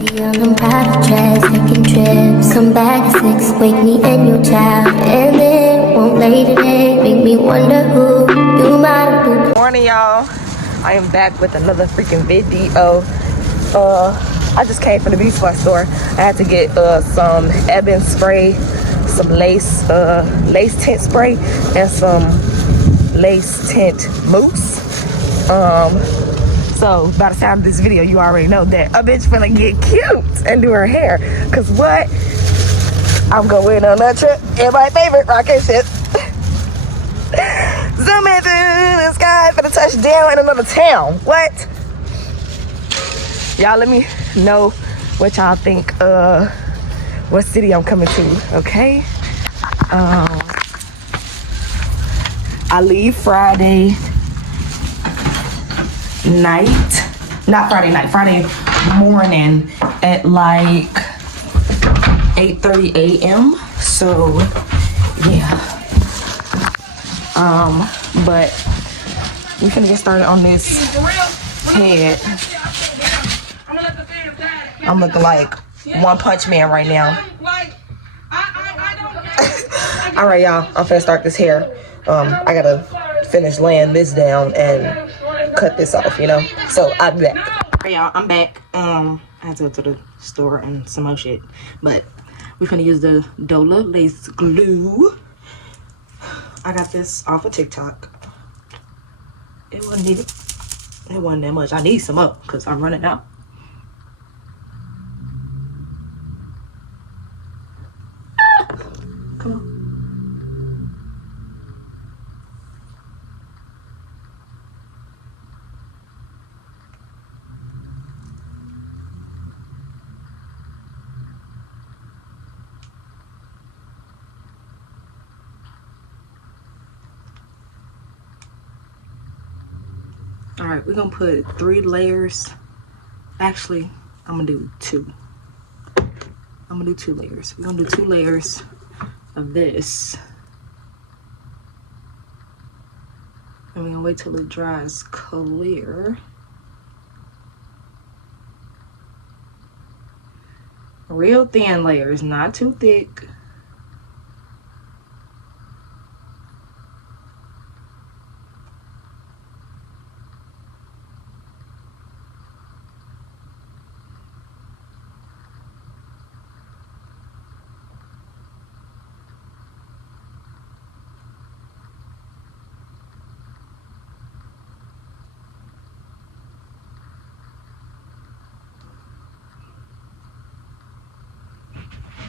I'm private jets, taking trips. Come back at 6, wake me and your child. And then won't lay today, make me wonder who you might have been. Morning, y'all. I am back with another freaking video. I just came from the beauty supply store. I had to get some Ebin spray, some lace tint spray, and some lace tint mousse. So by the time of this video, you already know that a bitch finna get cute and do her hair. Cause what? I'm going on that trip in my favorite rocket ship. Zoom into the sky for the touchdown in another town. What? Y'all let me know what y'all think, what city I'm coming to, okay? I leave Friday night, not Friday night, Friday morning at like 8:30 a.m. So yeah. But we finna get started on this head. I'm looking like One Punch Man right now. All right, y'all, I'm finna start this hair. I gotta finish laying this down and cut this off, you know? So I'll be back. All right, y'all, I'm back. I had to go to the store and some more shit, but we're gonna use the Dola lace glue. I got this off of TikTok. It wasn't that much. I need some more because I'm running out. Come on. All right, we're gonna put 3 layers. Actually, I'm gonna do 2. I'm gonna do 2 layers. We're gonna do 2 layers of this. And we're gonna wait till it dries clear. Real thin layers, not too thick.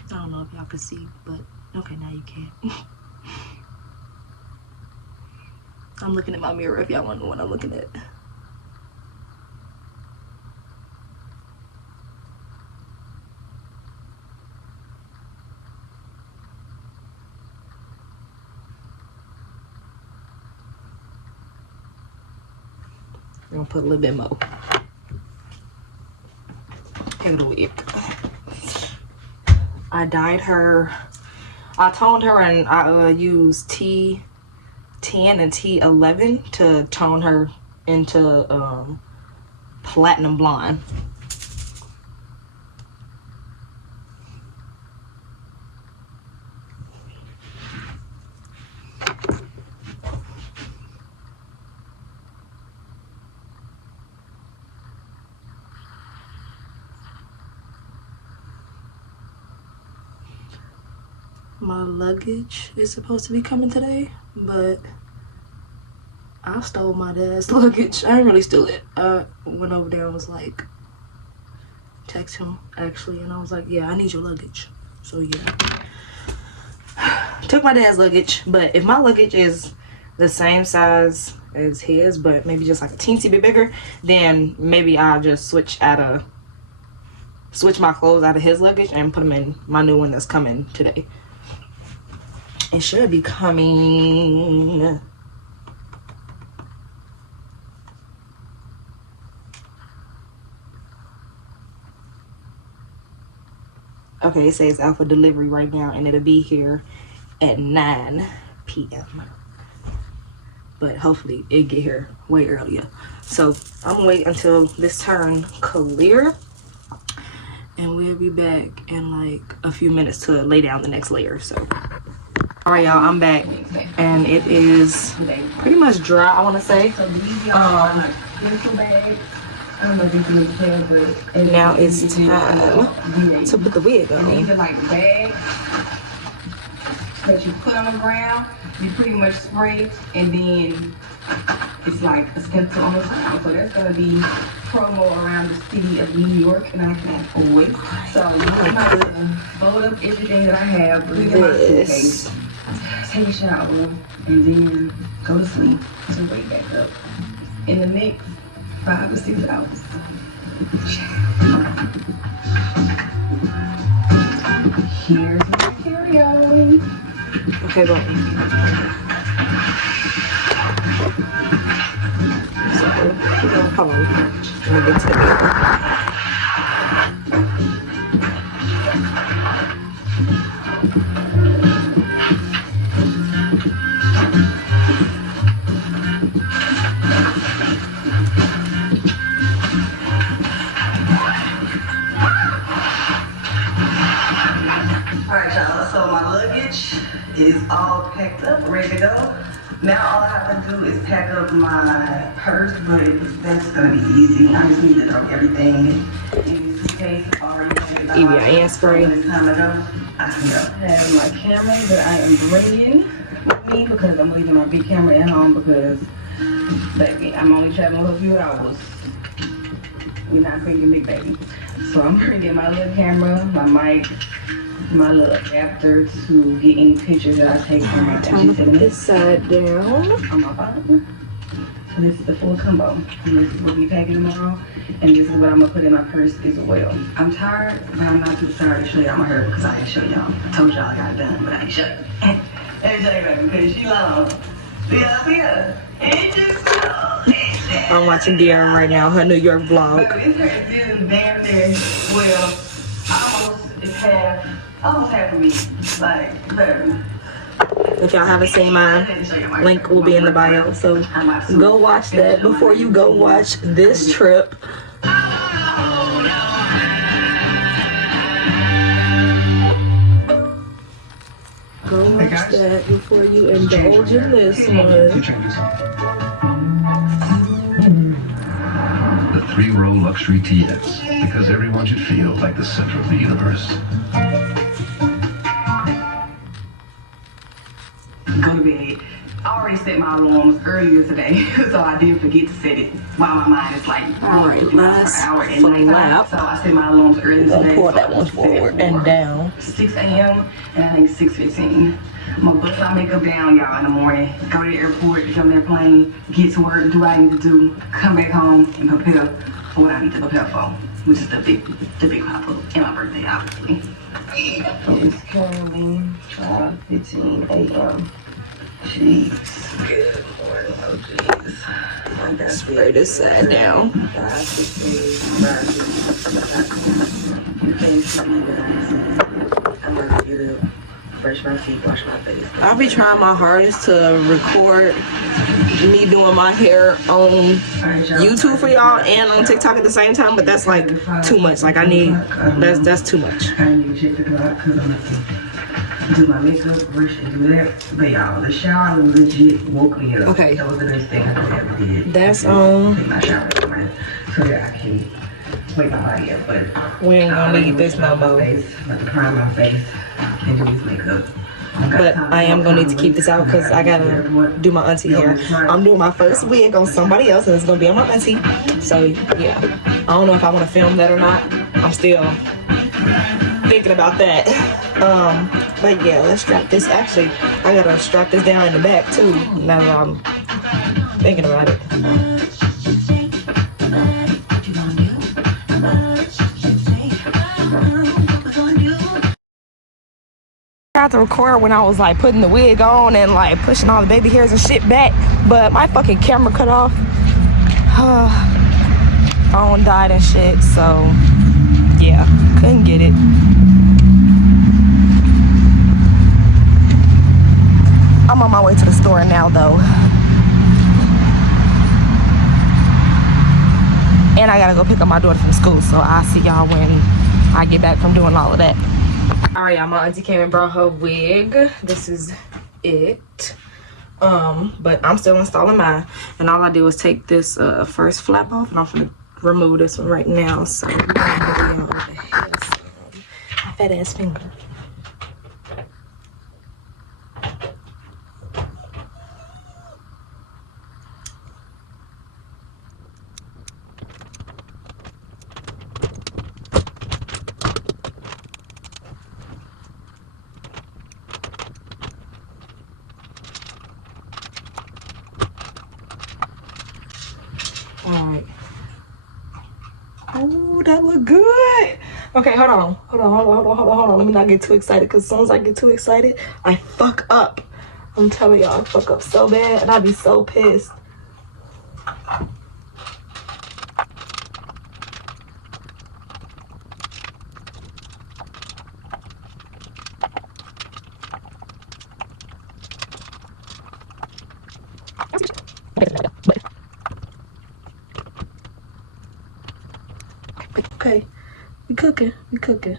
I don't know if y'all can see, but okay, now you can. I'm looking at my mirror if y'all want to know what I'm looking at. I'm gonna put a little bit more. Hair the wig. I dyed her, I toned her, and I used T10 and T11 to tone her into platinum blonde. My luggage is supposed to be coming today, but I stole my dad's luggage. I didn't really steal it. I went over there and was like, text him actually, and I was like, yeah, I need your luggage. So yeah, took my dad's luggage. But if my luggage is the same size as his, but maybe just like a teensy bit bigger, then maybe I'll just switch my clothes out of his luggage and put them in my new one that's coming today. It should be coming. Okay, it says out for delivery right now, and it'll be here at 9 p.m. But hopefully it get here way earlier. So I'm gonna wait until this turn clear. and we'll be back in like a few minutes to lay down the next layer. So all right, y'all, I'm back, and it is pretty much dry, I want to say. And now it's time to put the wig on. These are like the bags that you put on the ground. You pretty much spray, and then it's like a stencil on the ground. So that's gonna be promo around the city of New York, and I can't wait. So I'm about to load up everything that I have, put it in my suitcase, take a shower, and then go to sleep to wake back up in the next 5 to 6 hours. Here's my carry-on. Okay, but so, hold on. Let me get to the Alright, y'all, so my luggage is all packed up, ready to go. Now all I have to do is pack up my purse, but that's gonna be easy. I just need to throw everything in the suitcase. Already packed up. EVIN spray. When it's time to go, I can go. I have my camera that I am bringing with me because I'm leaving my big camera at home because, baby, I'm only traveling for a few hours. We're not bringing big baby. So I'm bringing my little camera, my mic, my little adapter to get any pictures that I take from my time to put this side down. on my phone. So this is the full combo. And this is what we packing tomorrow. And this is what I'm gonna put in my purse as well. I'm tired, but I'm not too tired to show y'all my hair because I ain't show y'all. I told y'all I got it done, but I ain't show you. Let me show you baby, because she long. See her? It's just so I'm watching De'Aaron right now, her New York vlog. Baby, this hair is damn near, well, almost half of me. Like, baby. If y'all haven't seen mine, link will be in the bio. So go watch that before you go watch this trip. Go watch that before you indulge in this one. The 3-row luxury TX, because everyone should feel like the center of the universe. Go to bed. I already set my alarms earlier today, so I didn't forget to set it while my mind is like Alright, last per hour at full nighttime. lap. So I set my alarms earlier today. Pull so that I one set it forward for and down. 6 a.m. and I think 6:15. I'm gonna bust my makeup down, y'all, in the morning. Go to the airport, get on that plane, get to work, do what I need to do, come back home and prepare for what I need to prepare for, which is the big pop-up and my birthday, obviously. It's currently 5:15 a.m. Jeez. Good morning, oh jeez. Spray this side down. I'm gonna get up, brush my teeth, wash my face. I'll be trying my hardest to record me doing my hair on YouTube for y'all and on TikTok at the same time, but that's like too much. Like that's too much. I need to check the clock because I'm gonna do my makeup, brush, and do that. But y'all, the shower legit woke me up. Okay. That was the best thing I could ever did. That's on. Take my shower every morning so that I can wake my body up. But We ain't gonna need this no more. I'm about to prime my face and do this makeup. But I am gonna need to keep this out because I gotta do my auntie hair. I'm doing my first wig on somebody else and it's gonna be on my auntie. So yeah, I don't know if I want to film that or not. I'm still thinking about that. But yeah, let's strap this. Actually, I gotta strap this down in the back too. Now that I'm thinking about it. I had to record when I was like putting the wig on and like pushing all the baby hairs and shit back, but my fucking camera cut off. Phone died and shit, so yeah, couldn't get it. I'm on my way to the store now though. And I gotta go pick up my daughter from school, so I'll see y'all when I get back from doing all of that. All right, y'all, my auntie came and brought her wig. This is it. But I'm still installing mine. And all I did was take this first flap off, and I'm gonna remove this one right now. So we're gonna go down over here. My fat ass finger. Alright. Oh, that look good. Okay, hold on. Let me not get too excited, because as soon as I get too excited, I fuck up. I'm telling y'all, I fuck up so bad, and I'd be so pissed. Okay, we cooking.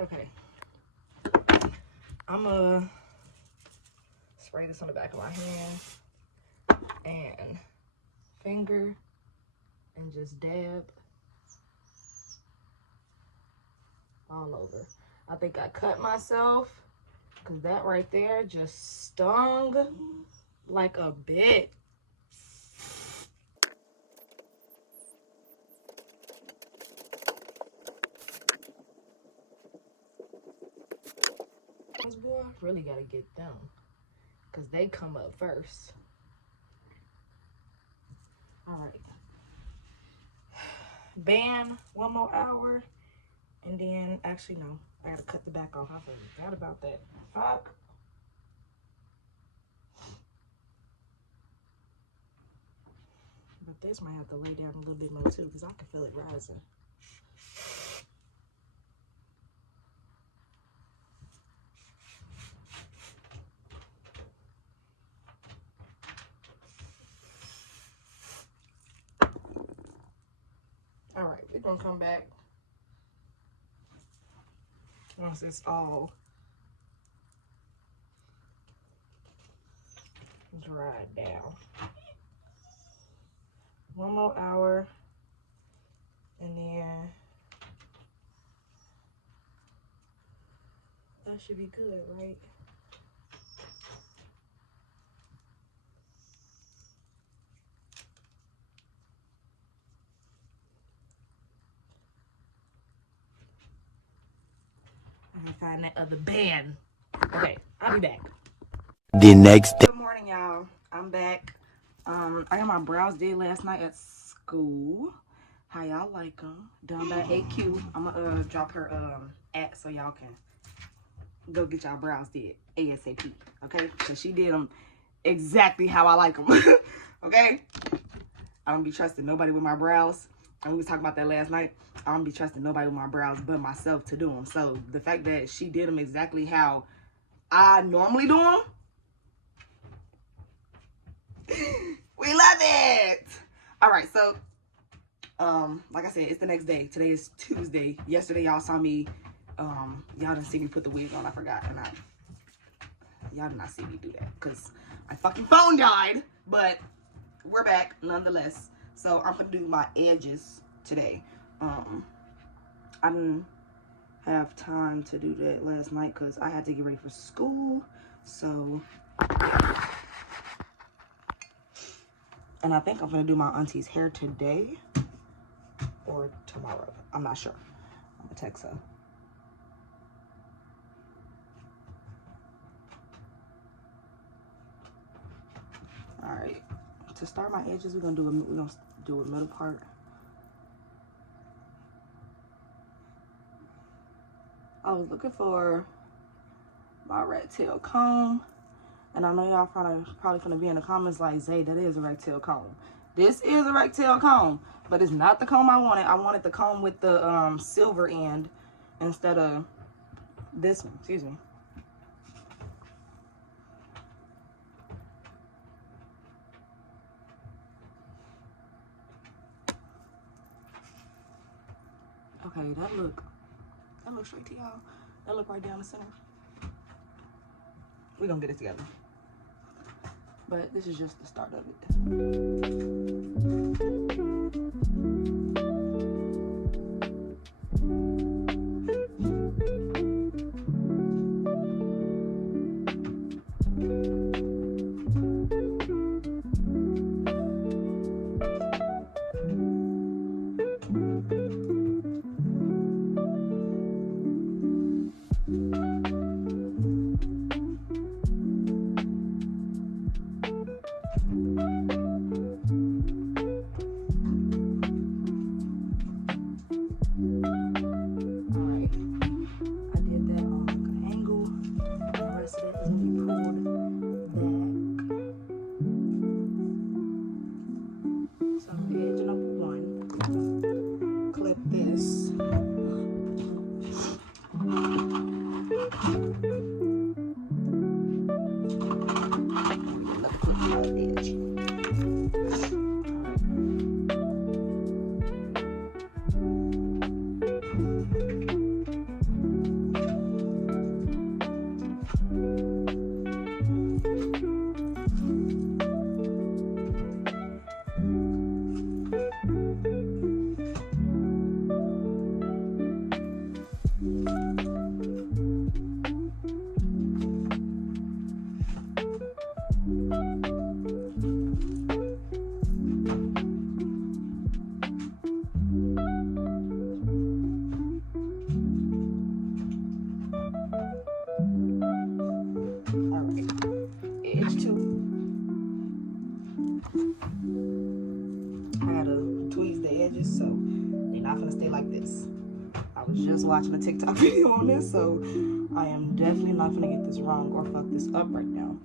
Okay. I'm gonna spray this on the back of my hand and finger and just dab all over. I think I cut myself because that right there just stung like a bit. Boy, really gotta get them because they come up first. All right. Band 1 more hour, and then actually no, I gotta cut the back off. I forgot about that. Fuck. But this might have to lay down a little bit more too, because I can feel it rising. All right, we're gonna come back once it's all dried down. 1 more hour, and then that should be good, right? I can find that other band. Okay, I'll be back. The next day. Good morning, y'all. I'm back. I got my brows did last night at school. How y'all like them? Done by AQ. I'm gonna drop her at so y'all can go get y'all brows did ASAP. Okay? So she did them exactly how I like them. Okay? I don't be trusting nobody with my brows. And we was talking about that last night. I don't be trusting nobody with my brows but myself to do them. So the fact that she did them exactly how I normally do them, we love it. All right, so like I said, it's the next day. Today is Tuesday. Yesterday y'all saw me y'all didn't see me put the wig on. I forgot, and y'all did not see me do that because my fucking phone died. But we're back nonetheless. So I'm gonna do my edges today. I didn't have time to do that last night because I had to get ready for school. So and I think I'm gonna do my auntie's hair today or tomorrow. I'm not sure. I'm gonna text her. All right. To start my edges, we're gonna do a middle part. I was looking for my rat tail comb. And I know y'all probably gonna be in the comments like, Zay, that is a rat tail comb. This is a rat tail comb, but it's not the comb I wanted. I wanted the comb with the silver end instead of this one. Excuse me. Okay, that look straight to y'all. That look right down the center. We're gonna get it together. But this is just the start of it. So they're not gonna stay like this. I was just watching a TikTok video on this, so I am definitely not gonna get this wrong or fuck this up right now.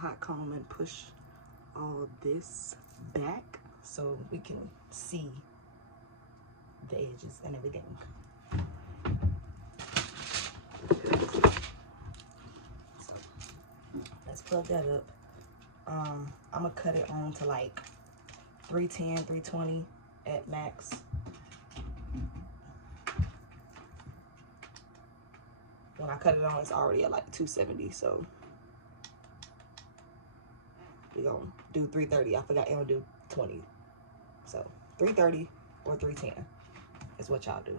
Hot comb and push all this back so we can see the edges and everything. So let's plug that up. I'm gonna cut it on to like 310, 320 at max. When I cut it on, it's already at like 270, so we're gonna do 330. I forgot y'all do 20. So 330 or 310 is what y'all do.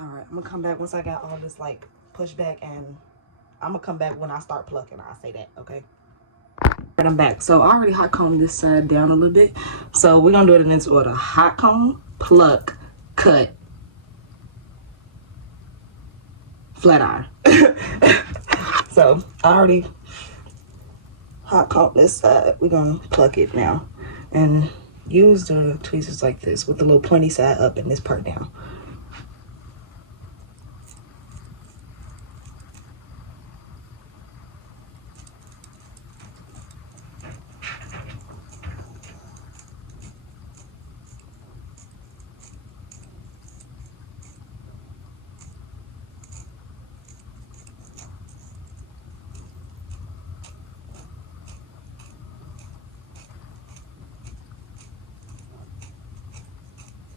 All right, I'm gonna come back once I got all this like pushed back, and I'm gonna come back when I start plucking. I'll say that, okay? Right, I'm back. So I already hot combed this side down a little bit. So we're gonna do it in this order: hot comb, pluck, cut, flat iron. So I already hot combed this side. We're gonna pluck it now and use the tweezers like this with the little pointy side up and this part down.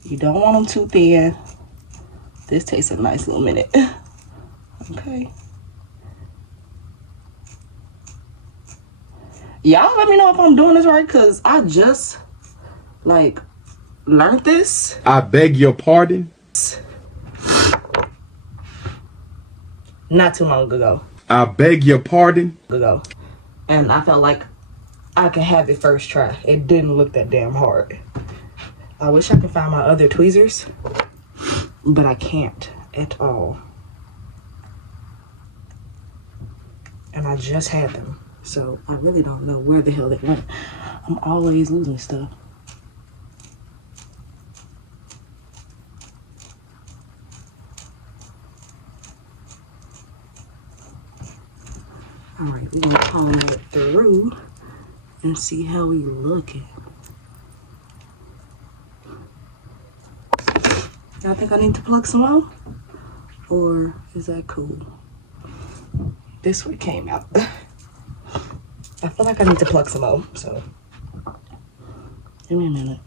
You don't want them too thin. This takes a nice little minute. Okay. Y'all let me know if I'm doing this right, because I just, like, learned this. I beg your pardon? Not too long ago. I beg your pardon? And I felt like I could have it first try. It didn't look that damn hard. I wish I could find my other tweezers, but I can't at all. And I just had them, so I really don't know where the hell they went. I'm always losing stuff. All right, we're gonna comb it through and see how we looking. Y'all think I need to pluck some more? Or is that cool? This one came out. I feel like I need to pluck some more, so give me a minute.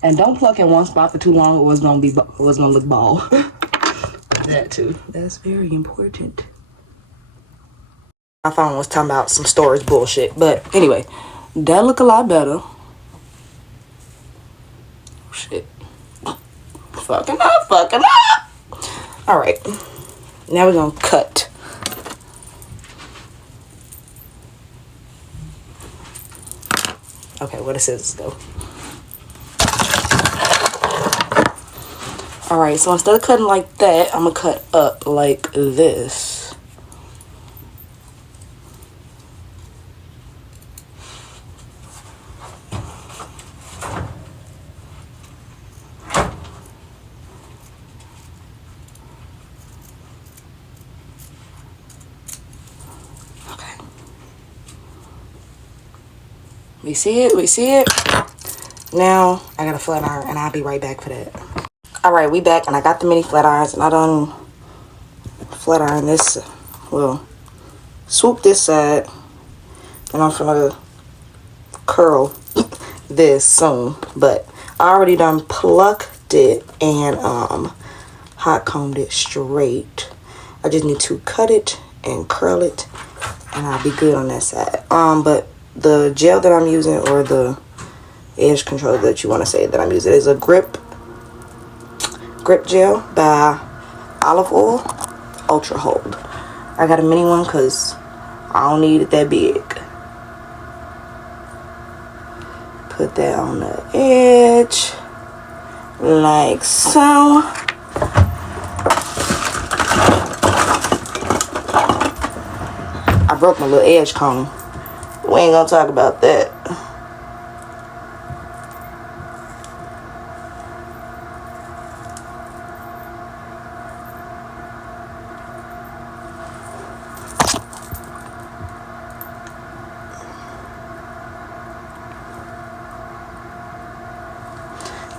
And don't pluck in one spot for too long, or it's gonna look bald. That too. That's very important. My phone was talking about some storage bullshit, but anyway, that look a lot better. Shit. Fucking up. All right, now we're gonna cut. Okay, where the scissors go? All right, so instead of cutting like that, I'm gonna cut up like this. Okay. We see it? Now, I got a flat iron, and I'll be right back for that. All right, we back, and I got the mini flat irons, and I done flat iron this, well, swoop this side, and I'm gonna curl this soon, but I already done plucked it and hot combed it straight. I just need to cut it and curl it, and I'll be good on that side. But the gel that I'm using, or the edge control that you want to say that I'm using, is a grip gel by Olive Oil Ultra Hold. I got a mini one because I don't need it that big. Put that on the edge like so. I broke my little edge comb, We ain't gonna talk about that.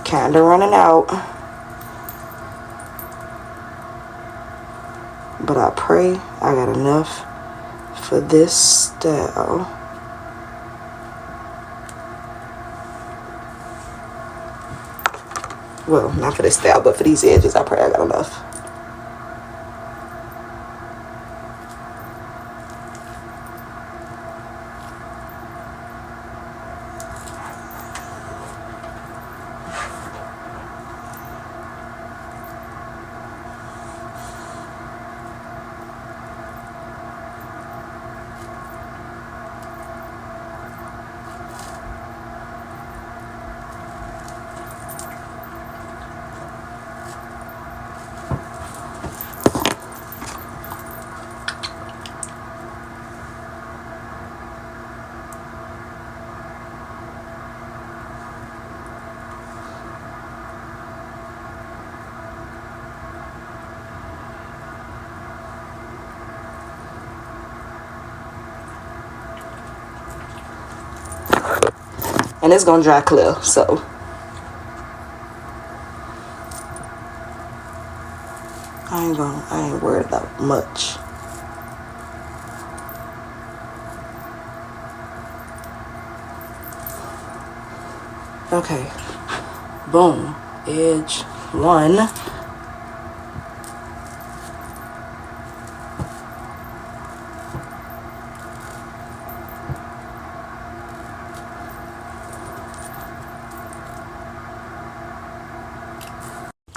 Kinda running out. But I pray I got enough for this style. Well, not for this style, but for these edges, I pray I got enough. And it's gonna dry clear, so I ain't worried about much. Okay, boom, edge 1.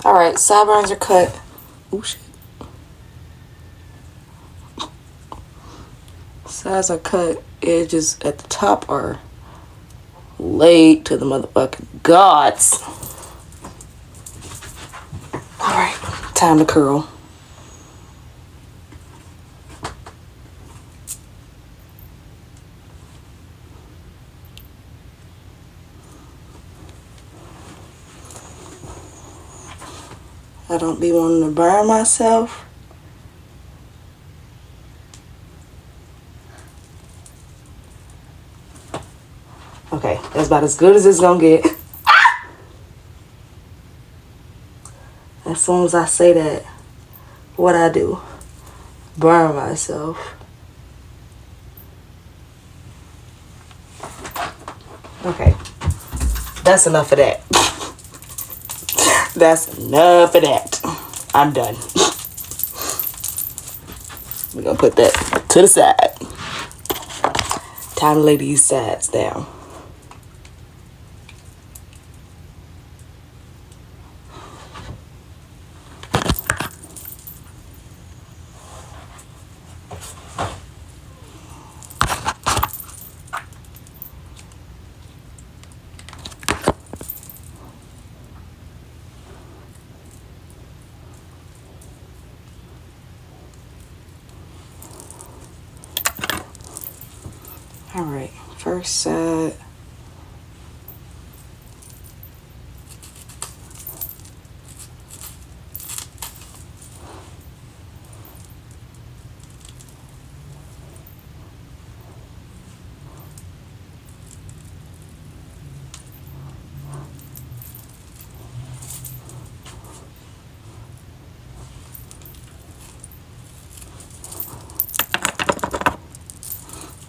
All right, sideburns are cut. Oh shit. Sides are cut. Edges at the top are laid to the motherfucking gods. All right, time to curl. I don't be wanting to burn myself. Okay, that's about as good as it's gonna get. As soon as I say that, what I do? Burn myself. Okay, that's enough of that. That's enough of that. I'm done. We're gonna put that to the side. Time to lay these sides down. All right, first side.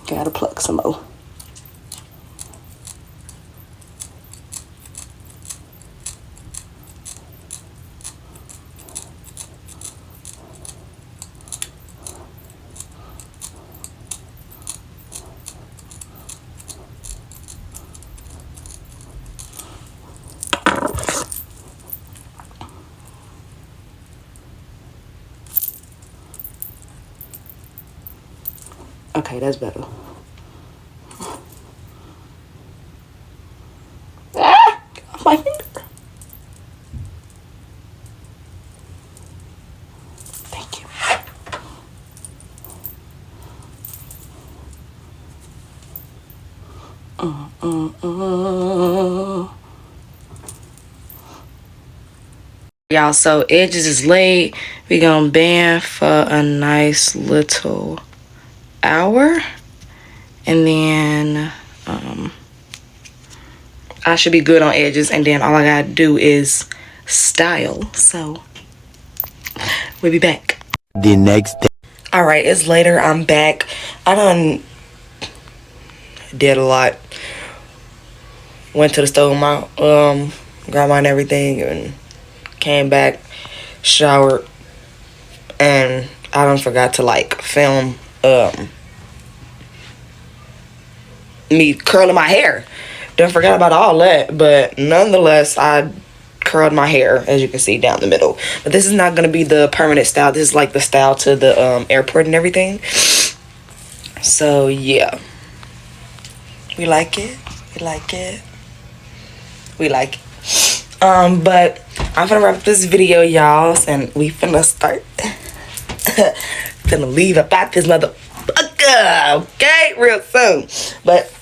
Gotta pluck some more. Okay, that's better. Ah! Get off my finger. Thank you. Y'all, so edges is laid. We gonna band for a nice little hour, and then I should be good on edges, and then all I gotta do is style. So we'll be back. The next day. All right, it's later. I'm back. I done did a lot. Went to the store with my grandma and everything, and came back, showered, and I done forgot to like film me curling my hair. Done forgot about all that, but nonetheless, I curled my hair, as you can see, down the middle. But this is not gonna be the permanent style. This is like the style to the airport and everything. So yeah, we like it. We like it. We like it. But I'm gonna wrap up this video, y'all, and we finna start. Finna leave about this motherfucker, okay, real soon. But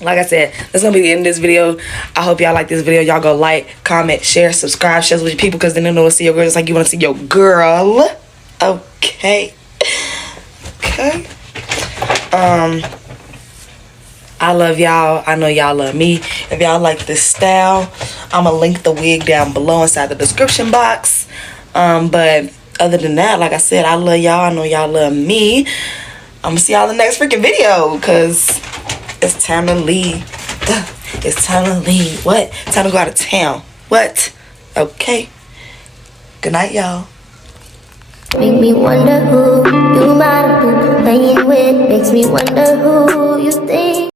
like I said, that's gonna be the end of this video. I hope y'all like this video. Y'all go like, comment, share, subscribe, share with your people, because they don't know to see your girl just like you want to see your girl. Okay. Okay. I love y'all. I know y'all love me. If y'all like this style, I'ma link the wig down below inside the description box. But other than that, like I said, I love y'all. I know y'all love me. I'm gonna see y'all in the next freaking video, because it's time to leave. It's time to leave. What? Time to go out of town. What? Okay. Good night, y'all. Make me wonder who you might have been playing with. Makes me wonder who you think.